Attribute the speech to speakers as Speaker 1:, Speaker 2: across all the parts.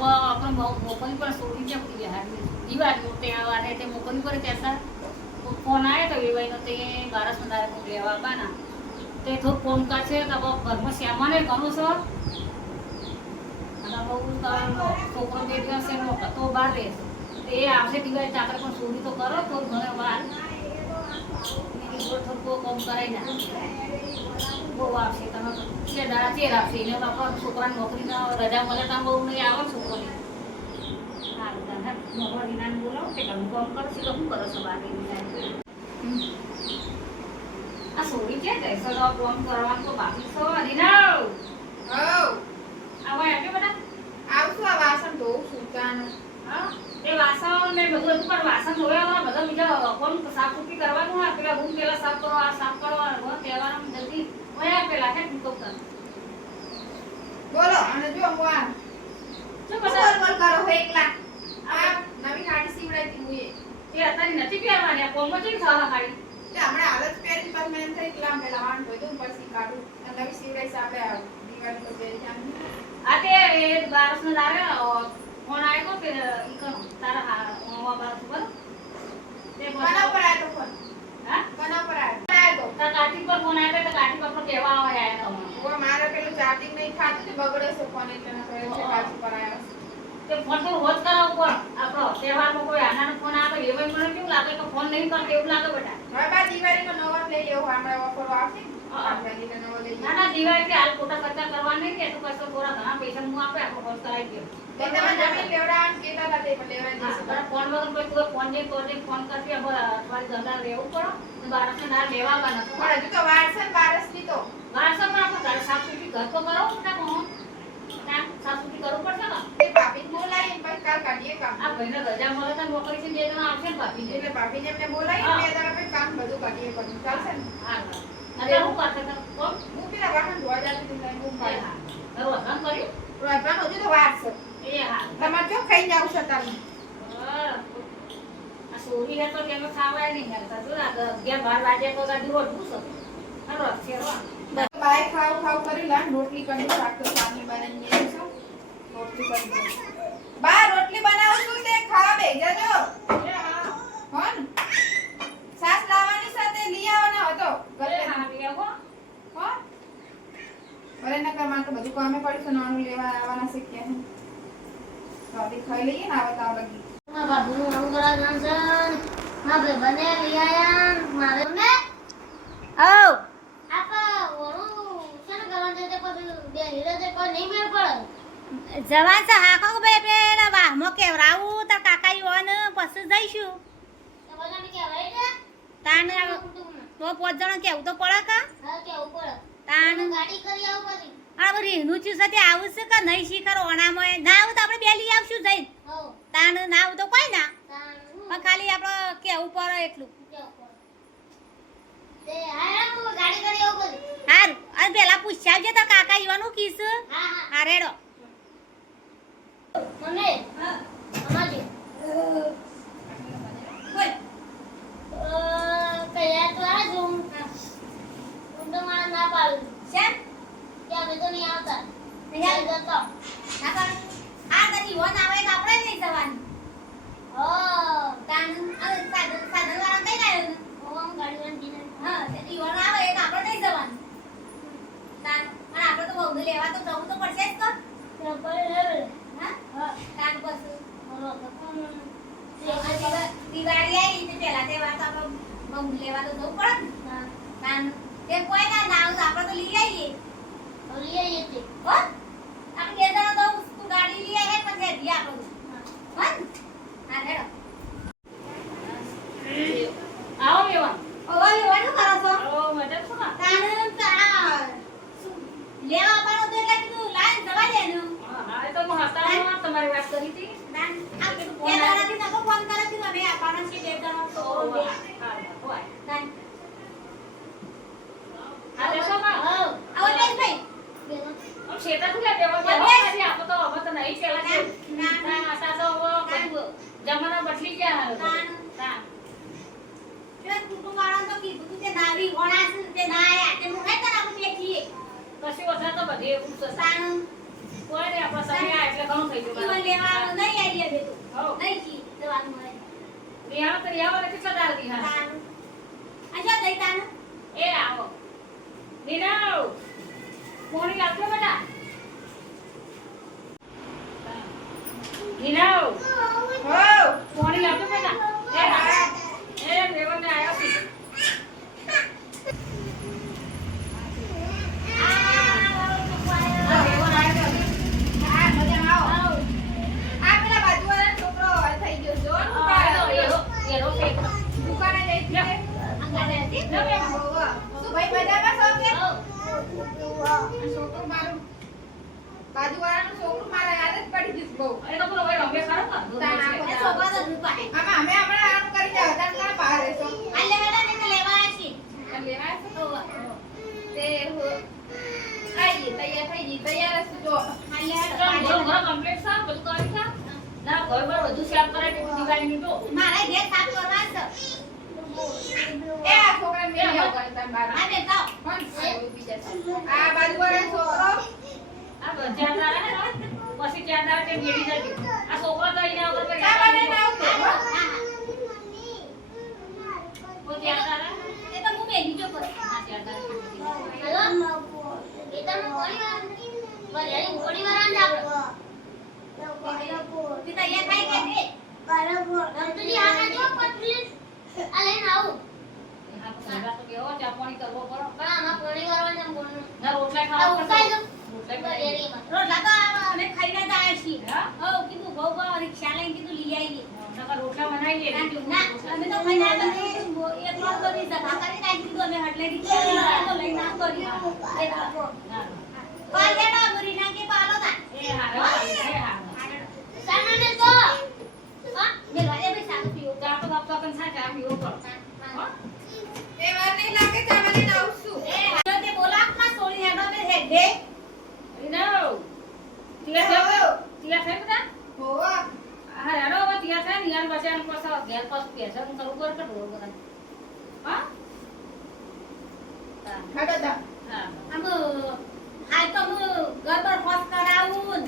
Speaker 1: હવે આપણે મોકલી મોકલવી પડે સોરી કેમ કરી હારી દિવાળી તે આવાને તે મોકલવી પડે પૈસા તો આવ્યો તો તે તારે કોક લેવા આવવાના તે થોડું ફોન કરશે, તો હવે ઘરમાં શ્યામાને ઘણું છો? અને બહુ તારો છોકરો દિવસ એનો હતો બહાર રહે તે આવશે દિવાળી ચાકર પણ સોરી તો કરો, તો ઘરે વાર. થોડું તમે તો તો નોકરીના રજા મળે તો બહુ નહીં આવે ને સારું તાને મોહર વિનાને બોલાવો તે ઘણું કામ કરશે તો શું કરો છો. બાકી આ સોરી છે તે સદા કામ કરવાનું તો બાકી છો રીના
Speaker 2: હઉ,
Speaker 1: આવા એટલે બધા
Speaker 2: આવશું આ વાસણ ધોઉં છું ચાનું.
Speaker 1: હા એ વાસણ ને બધું હતું પણ વાસણ ધોયા બધા બીજા કોણ સાફ સુફી કરવાનું હોય પેલા રૂમ પેલા સાફ કરો આ સાફ કરો આ રોજ તહેવારમાં જલ્દી ઓયા પેલા છે ટૂંકો કર
Speaker 2: બોલો અને જો હું આ
Speaker 1: શું
Speaker 2: બોલ
Speaker 1: બધા
Speaker 2: બોલ કરો હો એકલા આ નવી ગાડી સીવડાવી હતી મુએ.
Speaker 1: એ અત્યારે નથી પહેરવાની આ કોમો કેમ થવા ખાડી
Speaker 2: એટલે હમણાં હાલ જ પહેરીને પછી મને એમ થયું કે લાવ પહેલા વાણ ધોઈ દઉં, પછી કાઢું. આ નવી સીવડાવી છે આપણે આ દિવાળી પર પહેરી જવાની.
Speaker 1: આ તે આવ્યો કનો તે
Speaker 2: કોના આયો તો કોના આયો? આયો તો.
Speaker 1: આવ્યો તો આયા તો
Speaker 2: મારે પેલું ચાર્જિંગ નહીં થાતું તે બગડે છે ફોન એટલે છે બાજુ પર આયો. છે.
Speaker 1: તે ફોન તો હોત કરાવો પણ આપણો તહેવારમાં કોઈ આનાનો ફોન આવે તો એમાં મને કેવું લાગે કે ફોન નહીં કરતો એવું લાગે બેટા.
Speaker 2: હવે બા દિવાળીમાં નવો જ લઈ લેવો હમણાં ઓફરો આવશે. ને.
Speaker 1: હા.
Speaker 2: રાખેલી ને નવો લઈ
Speaker 1: ના ના દિવાળી હાલ ખોટા ખર્ચા કરવા કે તું કશો થોડા ઘણા પૈસા હું આપે આપણો ખર્ચ કરાવી દઉં
Speaker 2: તો તમે જમીન લેવડાવવાનું કહેતા હતા પણ લેવડાવી
Speaker 1: હા, ફોન વગર પછી તું ફોન જઈ તો ફોન કરતી હવે અઠવાડિયે ધંધા રહેવું પડે બાળકને ના લેવા આવવાના
Speaker 2: પણ હજુ તો વાર છે ને બારસની તો.
Speaker 1: વારસામાં આપણે તારે સાફ સુથરી ઘર તો કરો કહો કામ સાફ સુથરી કરવું પડશે ને
Speaker 2: ભાભીને બોલાવીને પછી કાલ કાઢીએ કામ.
Speaker 1: આ ભાઈને રજા મળે તો નોકરી છે બે જણા આવશે ને ભાભી
Speaker 2: એટલે ભાભીને એમને બોલાવીને બે કામ બધું કાઢીએ બધું. ચાલશે ને?
Speaker 1: હા અરે હું કરતા હતા કોણ
Speaker 2: હું પેલા વાહન ધોવા જતી હતી હું
Speaker 1: એ તારું વતન કર્યું
Speaker 2: રોજવાનું હજુ તો વાર છે.
Speaker 1: એ હા
Speaker 2: તમારે જો ખાઈને આવશો તમે.
Speaker 1: આ સોરી હે તો કેમ ખાવાય નહીં હેરતા જો અગિયાર બાર વાગે તો ગાડી રોટલું છે
Speaker 2: બાય ખાવ ખાવ કરી લા રોટલી કરી. શાક તો બનાવીને. રોટલી કરી. બા રોટલી બનાવું છું તે ખાવા બેસી જજો. હા ને? સાસ લાવવાની સાથે લઈ આવવાનો હતો ઘરે. હો? ભલે નકર મારે તો બધું કામે પડ્યું છે નાનું લેવા આવવાના છે ક્યાં તો આપણે ખાઈ લઈએ ને આવે તો આ લગી
Speaker 3: બાબુનું નામ કરા જણસન મારે બને લઈ આયા. મારે ને
Speaker 4: હઉ
Speaker 3: આપ ઓરું શું કરવાનું છે તે પછી? બે હીરો તે કોઈ નહીં મેળ પડે.
Speaker 4: જવાન છે હા કહું ભાઈ પેલા વાહમાં કેવરાવું તાર કાકા યુવાન પછી જઈશું. તાને
Speaker 3: છે.
Speaker 4: તો પાંચ જણા કેવું તો પડે કા?
Speaker 3: હા કેવું પડે.
Speaker 4: તાન
Speaker 3: હું ગાડી કરી આવું પછી.
Speaker 4: આ આવું છે કે નહીં શીખર ઓણામાં ના આવું તો આપણે બે લઈ આવશું જઈ ના આવું તો કોઈ ના. પણ ખાલી આપણે કેવું પડે એટલું.
Speaker 3: કેવું પડે? તે હા હું ગાડી કરી આવું પછી.
Speaker 4: હારું. અરે પેલા પૂછ્યા આવજે તાર કાકા યુવાનું કીસ
Speaker 3: હા હા.
Speaker 4: હા રેડો.
Speaker 3: મમ્મી અમાજી
Speaker 4: બોલ
Speaker 3: અ કયા તો આ જો હું તો મારા ના પાડું.
Speaker 4: શેમ?
Speaker 3: કે અમે તો નહીં આવતા.
Speaker 4: નહીં
Speaker 3: જતો.
Speaker 4: ના કર આ તને યુવાન આવે તો આપણે નહીં જવાનું.
Speaker 3: હો.
Speaker 4: તાન સાધન સાધન વાળા કઈ આવ્યું
Speaker 3: હું ગાડી
Speaker 4: હા તે યુવાન આવે તો આપણે નહીં જવાનું. તાન અને આપણે તો બહુ લેવા તો જવું તો પડશે જ હા?
Speaker 3: હા.
Speaker 4: તાન પછી દિવાળી આવી તે પહેલા તહેવાર તો આપણે બહુ લેવા તો જવું પડે ને.
Speaker 3: હા.
Speaker 4: તાન તે કોઈ ના ના આવે તો આપણે તો લઈ આવીએ
Speaker 3: લઈ આવીએ તે
Speaker 4: હો? આપણે કેતા તો તું ગાડી લઈ આવે પછી લઈ આપણે હો ને? હા હેડો
Speaker 1: આવો મેવા
Speaker 4: ઓવા લેવાનું કરો છો
Speaker 1: આવો મજા છો ને
Speaker 4: તાન તા શું લેવા આવવાનો તો એટલે કીધું લાઈન જવા દેનું
Speaker 1: હા હા, એ તો હું હસતામાં તમારી વાત કરી હતી
Speaker 4: તાન આ કીધું બે જણાથી નતો ફોન કરે છે અમે આપવાના છીએ બે જણા તો બે
Speaker 1: હા હોય
Speaker 4: તાન
Speaker 1: હા દેશો માં
Speaker 3: હો
Speaker 4: આવો બેન ભાઈ
Speaker 3: બેનો
Speaker 1: આમ શેતા તું લે દેવા
Speaker 4: બોલ,
Speaker 1: દેવા
Speaker 4: બોલ.
Speaker 1: પછી આપણે તો હવે તો નહીં પેલા છે
Speaker 4: ના, ના.
Speaker 1: ના આશા તો હવે બધું જમાના બદલી ગયા હવે.
Speaker 4: તાન.
Speaker 1: તાન.
Speaker 4: જો કુટુંબ વાળા તો કીધું નાવી ઓણા છે તે ના આયા તે હું હે તને આપણે બે છીએ
Speaker 1: કશી વખત તો બધી એવું
Speaker 4: તાન
Speaker 1: કોઈ નહીં, આપણો આવે એટલે ઘણું થઈ ગયું
Speaker 4: ઈવન લેવા નહીં આવીએ બે તો.
Speaker 1: હઉ.
Speaker 4: નહીં છી, જવાનું મળે.
Speaker 1: રિહાનો તો રિહાવાનો કેટલા દાડા
Speaker 4: દી હા? શું થઈ
Speaker 1: એ આવો. નિરાવ કોણી આપજો બેટા નીરવ
Speaker 2: હો
Speaker 1: પોણી આપજો બેટા એ હા એ રેવણને આવ્યો છે આ રેવણ આવ્યો છે
Speaker 2: હા મજામાં આવો આ પેલા બાજુવાળા છોકરો થઈ ગયો જો ને
Speaker 1: આ એનો એરો એરો છે
Speaker 2: દુકાને જઈ છે
Speaker 4: અંગાડે હતી?
Speaker 1: લે બે.
Speaker 2: શું ભાઈ મજામાં છો કે
Speaker 4: હઉ.
Speaker 2: આ છોકરો મારું બાજુવાળાનું છોકરું મારા યાદ જ પડી જશે બહુ
Speaker 1: એ તો પેલો ભાઈ રમે ખરો ને?
Speaker 4: એ છોકરો તો રૂપા
Speaker 2: આમાં અમે હમણાં આનું કરી જાવ તાર ક્યાં બહાર રહેશો
Speaker 4: આ લેવાના ને તો લેવા આવ્યા
Speaker 2: આ લેવા છે તે હો- આઈએ તૈયાર થઈ ગઈ તૈયાર જ જો
Speaker 4: આ લેવા
Speaker 1: તો
Speaker 4: તો
Speaker 1: ઘર ઘર complete બધું કરી છે? ના, ઘર બાર બધું સાફ કરાય કે દિવાળીની તો.
Speaker 4: મારા ઘેર સાફ કરવા છે.
Speaker 2: એ આ છોકરાને લઈ આવો કાલે તાર
Speaker 4: આ બેટા
Speaker 2: કોણ છે? બીજા છે. આ બાજુવાળાનો છોકરો
Speaker 1: આ ને? પછી ચાર દાડા તે મેળી જતી. આ છોકરો તો અહીંયા વગર પછી
Speaker 2: ચા બનાવીને આવતો, હો.
Speaker 4: હા, હા.
Speaker 1: કોઈ ચાર દાડા?
Speaker 4: એ તો હું બેસી ગયો પર.
Speaker 1: ચાર દાડા.
Speaker 3: હેલો ખેતરમાં પાણી વાળવાનું? બરિયાળી પાણી વાળવાનું છે આપણે.
Speaker 4: તું તૈયાર થાય કે નહીં?
Speaker 3: રમતુજી આ બાજુ પતલી. આ લઈને આવું
Speaker 1: હા, તો બેહો, ચા પાણી કરવો પડે.
Speaker 3: પણ આમાં બોલનું.
Speaker 1: ના, રોટલા ખાવા પડે. રોટલા
Speaker 4: તો અમે ખાઈને જ આવ્યા છીએ.
Speaker 1: હા?
Speaker 4: કીધું બહુ બહુ રિક્ષા લઈને કીધું લઈ આવીએ.
Speaker 1: રોટલા બનાવી લે.
Speaker 4: ના, અમે તો ખાઈને આવ્યા એક વાર તો સભા કરી નાખી દીધું અમે હટલે રિક્ષા લઈને તો.
Speaker 1: ના.
Speaker 4: પાલ લેતો, ગુરીના કે પાલો તા.
Speaker 1: એ હારો, એ હારો.
Speaker 3: સામાને તો. હા?
Speaker 4: મેલવા દે ભાઈ સારું પીવું.
Speaker 1: ચા તો બાપ કાકા ને ચા પીવો પડે. હો?
Speaker 2: એ વાર નહીં લાગે ચા બનાવીને આવશું
Speaker 4: એ હાલો તે બોલાવમાં સોળી હેડો અમે હેડે.
Speaker 1: રીનાવ, તૈયાર થયો? તૈયાર થયો બધા?
Speaker 2: હોવા.
Speaker 1: હા, હેડો હવે તૈયાર થાય ને, યાર પછી આને પાછા ઘેર પાછું ભેંસોનું કરવું પડે કે ઢોર બધા. હા?
Speaker 4: આમ હાલ તો હું ગબર ફોસ કરાવું.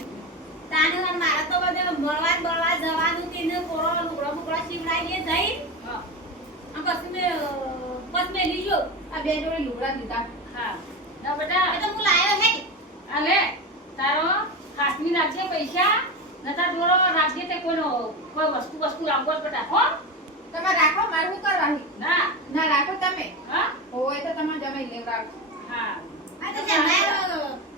Speaker 4: તાને મારે તો બધે મળવા ને બળવા જવાનું તેને કોરો લુગડો બુગડો સીવડાવીએ જઈ.
Speaker 1: હા,
Speaker 4: આમ પછી મેં પછી મેં લીધો.
Speaker 2: આ બે જોડે લુગડા દીધા
Speaker 1: હા. ના બેટા,
Speaker 4: એ તો હું લાયો હે
Speaker 1: આ તારો ખાટમી રાખજે પૈસા નતા દોરો રાખજે તે કોઈનો કોઈ વસ્તુ વસ્તુ રાખવો જ બેટા હો?
Speaker 2: તમે રાખો મારે શું કરવાની?
Speaker 1: ના.
Speaker 2: ના રાખો તમે.
Speaker 1: હા?
Speaker 2: હોય તો તમે જમાઈ લેવ રાખો.
Speaker 1: હા.
Speaker 4: આ તો જમાય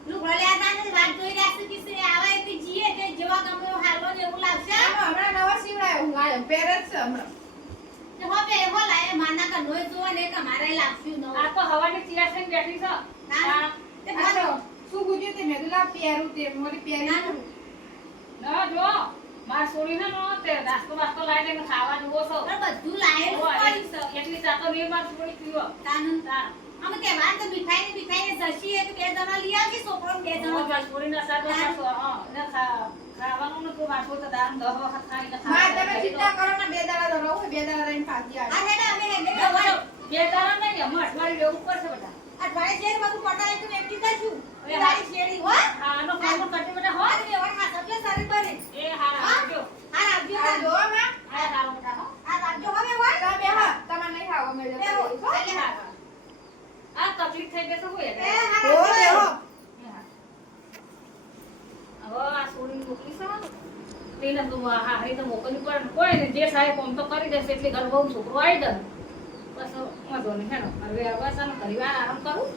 Speaker 4: લુગડો લેવા તા ને વાત જોઈ રાખશું કે સે આવે તે જીએ તે જેવા ગમે હાલો ને એવું લાગશે?
Speaker 2: આમાં હમણાં નવા સીવડાયો. હું આ પહેર જ છે હમણાં.
Speaker 4: તે હો બે હો લાય. માના કા નોય જોવા ને તમારે લાગશું નવો.
Speaker 1: આ તો હવાની થઈને બેઠી છો.
Speaker 4: ના તે
Speaker 2: આ તો શું ગુજ્યું તે મેં કીધું લાવ પહેરું તે મોરી પ્યારી
Speaker 4: ના.
Speaker 1: જો માર સોરી ને નો તે નાસ્તો વાસ્તો લાઈ લઈને ખાવા જુઓ છો.
Speaker 4: પણ બધું લાયેલું પડી છે
Speaker 1: એટલી સાતો નહીં માર સોરી પીવો
Speaker 4: તાનું
Speaker 1: તા
Speaker 4: અમે કે વાત તો મીઠાઈ ને મીઠાઈ ને જશી એક બે જણા લઈ આવી છોકરો બે જણા.
Speaker 1: માર ના સાતો સાતો હા ને ખા ખાવાનું નતું માર છોડ તો દાન દહ વખત ખાઈને
Speaker 2: માં તમે
Speaker 1: ખાવા
Speaker 2: ચિંતા કરો ને બે દાડા તો રહું બે દાડા રહીને પાછી આવે.
Speaker 4: અરે ને અમે બે દાડા
Speaker 1: બે દાડા નહીં અમે અઠવાડિયે રહેવું પડશે બધા.
Speaker 4: અઠવાડિયે જઈને બધું પટાય તો એકઠી થઈશું. તારી શેરડી હો?
Speaker 1: હા
Speaker 4: સારી બને.
Speaker 1: એ હા આવજો
Speaker 4: હા રાખજો
Speaker 2: આ જો માં
Speaker 1: હા સારો બેટા હો.
Speaker 4: હા રાખજો હો વ્યવહાર.
Speaker 2: તમે બે હા તમારે નહીં ખાવા મેં
Speaker 4: હો.
Speaker 2: જતા
Speaker 4: હાલે હા.
Speaker 1: આ તકલીફ થઈ ગઈ તો હોય
Speaker 4: હો
Speaker 2: બે
Speaker 4: રાખજો.
Speaker 2: હો
Speaker 1: આ છોડીને મોકલી છે તેને તો આ હારી તો મોકલવી પડે કોઈ ને જે સાહેબ આમ તો કરી દેશે એટલે ઘર બહુ છોકરો આવી દે બસ વાંધો નહીં હેનો હવે બસ આનો ઘણી આરામ કરું.